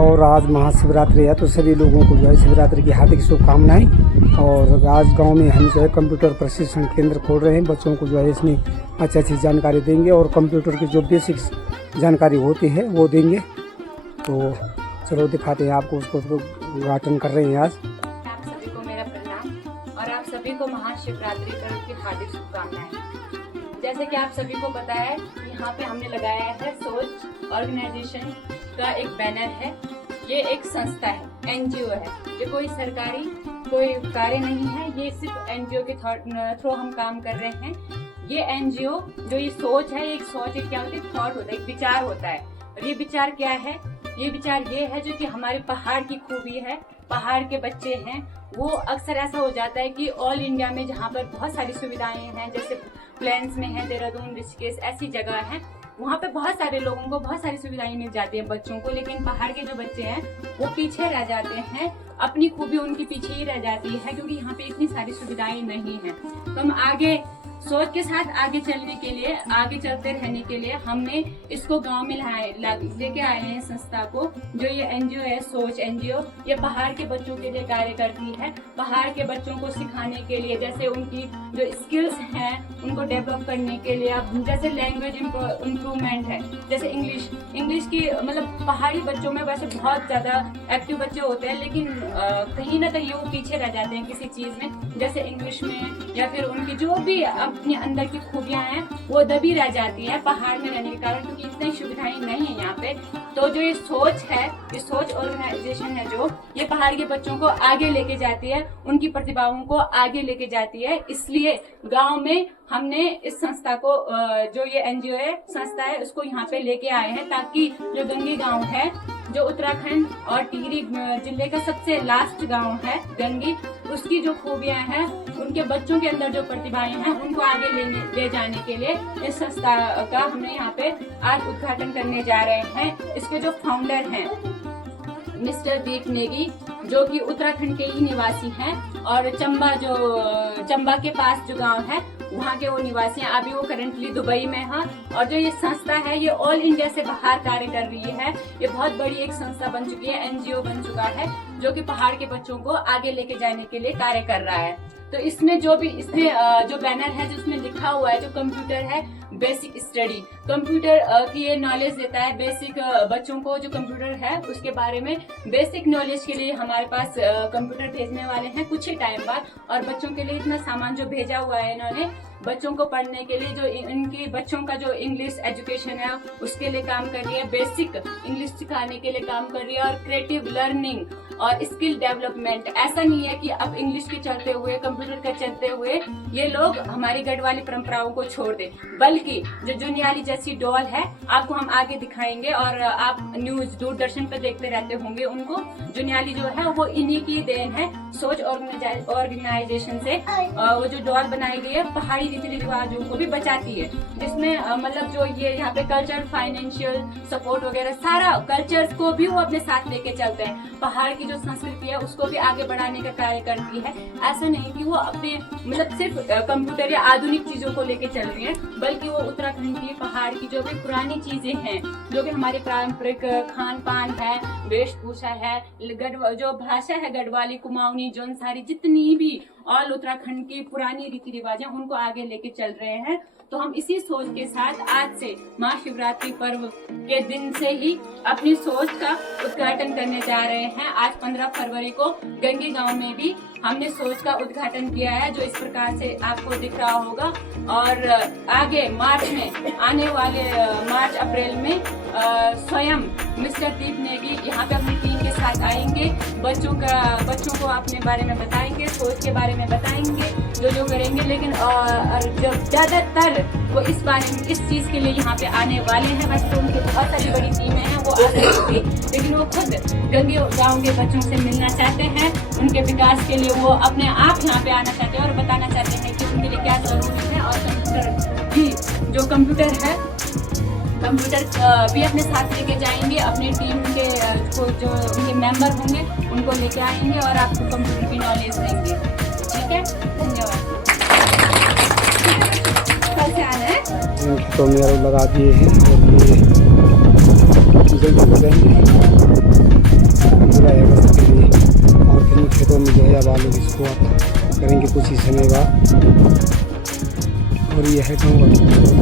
और आज महाशिवरात्रि है, तो सभी लोगों को जो है शिवरात्रि की हार्दिक शुभकामनाएं। और आज गांव में हम जो है कंप्यूटर प्रशिक्षण केंद्र खोल रहे हैं, बच्चों को जो है इसमें अच्छी जानकारी देंगे और कंप्यूटर की जो बेसिक जानकारी होती है वो देंगे। तो चलो दिखाते हैं आपको, उसको उद्घाटन कर रहे हैं आज। आप सभी को मेरा प्रणाम और आप सभी को महाशिवरात्रि पर्व की हार्दिक शुभकामनाएं। जैसे कि आप सभी को पता है, यहाँ पे हमने लगाया है सोच ऑर्गेनाइजेशन का एक बैनर है। ये एक संस्था है, एनजीओ है। ये कोई सरकारी कोई कार्य नहीं है, ये सिर्फ एनजीओ के थ्रू हम काम कर रहे हैं। ये एनजीओ जो ये सोच है, एक सोच एक क्या होती है, थॉट होता है, एक विचार होता है। और ये विचार क्या है? ये विचार ये है जो कि हमारे पहाड़ की खूबी है। पहाड़ के बच्चे हैं, वो अक्सर ऐसा हो जाता है कि ऑल इंडिया में जहाँ पर बहुत सारी सुविधाएं हैं, जैसे प्लेन्स में है, देहरादून, ऋषिकेश, ऐसी जगह है, वहाँ पे बहुत सारे लोगों को बहुत सारी सुविधाएं मिल जाती है बच्चों को। लेकिन पहाड़ के जो बच्चे हैं वो पीछे रह जाते हैं, अपनी खूबी उनकी पीछे ही रह जाती है, क्योंकि यहाँ पे इतनी सारी सुविधाएं नहीं है। तो हम आगे सोच के साथ आगे चलने के लिए, आगे चलते रहने के लिए हमने इसको गांव में लेके आए हैं संस्था को। जो ये एनजीओ है, सोच एनजीओ, ये पहाड़ के बच्चों के लिए कार्य करती है। पहाड़ के बच्चों को सिखाने के लिए, जैसे उनकी जो स्किल्स हैं उनको डेवलप करने के लिए, अब जैसे लैंग्वेज इम्प्रूवमेंट है, जैसे इंग्लिश की, मतलब पहाड़ी बच्चों में वैसे बहुत ज्यादा एक्टिव बच्चे होते हैं, लेकिन कहीं ना कहीं वो पीछे रह जाते हैं किसी चीज में, जैसे इंग्लिश में, या फिर उनकी जो भी अपने अंदर की खूबियां हैं वो दबी रह जाती है पहाड़ में रहने के कारण, क्योंकि इतनी सुविधाएं नहीं है यहाँ पे। तो जो ये सोच है, ये सोच ऑर्गेनाइजेशन है, जो ये पहाड़ के बच्चों को आगे लेके जाती है, उनकी प्रतिभाओं को आगे लेके जाती है। इसलिए गांव में हमने इस संस्था को, जो ये एनजीओ है, संस्था है, उसको यहाँ पे लेके आए हैं, ताकि जो गंगी गांव है, जो उत्तराखंड और टिहरी जिले का सबसे लास्ट गांव है गंगी, उसकी जो खूबियां हैं, उनके बच्चों के अंदर जो प्रतिभाएं हैं, उनको आगे ले जाने के लिए इस संस्था का हमने यहाँ पे आज उद्घाटन करने जा रहे हैं। इसके जो फाउंडर हैं मिस्टर दीप नेगी, जो कि उत्तराखंड के ही निवासी हैं, और चंबा के पास जो गांव है वहाँ के वो निवासी हैं। अभी वो करंटली दुबई में हैं। और जो ये संस्था है, ये ऑल इंडिया से बाहर कार्य कर रही है। ये बहुत बड़ी एक संस्था बन चुकी है, एनजीओ बन चुका है, जो कि पहाड़ के बच्चों को आगे लेके जाने के लिए कार्य कर रहा है। तो इसमें जो बैनर है, जिसमें लिखा हुआ है, जो कंप्यूटर है बेसिक स्टडी, कंप्यूटर की ये नॉलेज देता है। बेसिक बच्चों को जो कंप्यूटर है उसके बारे में बेसिक नॉलेज के लिए हमारे पास कंप्यूटर भेजने वाले हैं कुछ ही टाइम बाद। और बच्चों के लिए इतना सामान जो भेजा हुआ है इन्होंने, बच्चों को पढ़ने के लिए, जो इनकी बच्चों का जो इंग्लिश एजुकेशन है उसके लिए काम कर रही है, बेसिक इंग्लिश सिखाने के लिए काम कर रही है, और क्रिएटिव लर्निंग और स्किल डेवलपमेंट। ऐसा नहीं है कि अब इंग्लिश के चलते हुए, कंप्यूटर के चलते हुए ये लोग हमारी गढ़वाली परंपराओं को छोड़ दें, बल्कि जो जुनियाली जैसी डॉल है, आपको हम आगे दिखाएंगे, और आप न्यूज दूरदर्शन पर देखते रहते होंगे उनको। जुनियाली जो है वो इन्हीं की देन है, सोच ऑर्गेनाइजेशन से वो जो डॉल बनाई गई है, पहाड़ी रीति रिवाजों को भी बचाती है, जिसमें मतलब जो ये यहाँ पे कल्चर, फाइनेंशियल सपोर्ट वगैरह, सारा कल्चर को भी वो अपने साथ लेके चलते हैं। पहाड़ की जो संस्कृति है उसको भी आगे बढ़ाने का कार्य करती है। ऐसा नहीं कि वो अपने मतलब सिर्फ कंप्यूटर या आधुनिक चीजों को लेके चल रही है, बल्कि वो उत्तराखंड की, पहाड़ की जो भी पुरानी चीजें हैं, जो भी हमारी पारंपरिक खान पान है, वेशभूषा है, जो भाषा है गढ़वाली, कुमाऊनी, जौनसारी, जितनी भी ऑल उत्तराखंड की पुरानी रीति रिवाज है, उनको आगे लेके चल रहे हैं। तो हम इसी सोच के साथ आज से महाशिवरात्रि पर्व के दिन से ही अपनी सोच का उद्घाटन करने जा रहे हैं। आज 15 फरवरी को गंगी गांव में भी हमने सोच का उद्घाटन किया है, जो इस प्रकार से आपको दिख रहा होगा। और आगे मार्च में, आने वाले मार्च अप्रैल में स्वयं मिस्टर दीप नेगी यहाँ पे अपनी टीम के साथ आएंगे, बच्चों को अपने बारे में बताएंगे, सोच के बारे में बताएंगे, जो करेंगे। लेकिन जब ज्यादातर वो इस बारे में, इस चीज के लिए यहाँ पे आने वाले हैं। वैसे तो उनकी बहुत सारी बड़ी टीमें हैं, वो आ रही थी, लेकिन वो खुद गंगे गांव के बच्चों से मिलना चाहते हैं, उनके विकास के लिए वो अपने आप यहाँ पे आना चाहते हैं और बताना चाहते हैं कि उनके लिए क्या जरूरी है। और कंप्यूटर भी, जो कंप्यूटर है, कंप्यूटर भी अपने साथ लेके जाएंगे, अपनी टीम के जो उनके मेंबर होंगे उनको लेके आएंगे और आपको कंप्यूटर की नॉलेज देंगे। ठीक है, धन्यवाद। कैसे आना है? तो मेरा लगा दिए हैं और ये जल्दी हो जाएंगे। ये है डोंगर।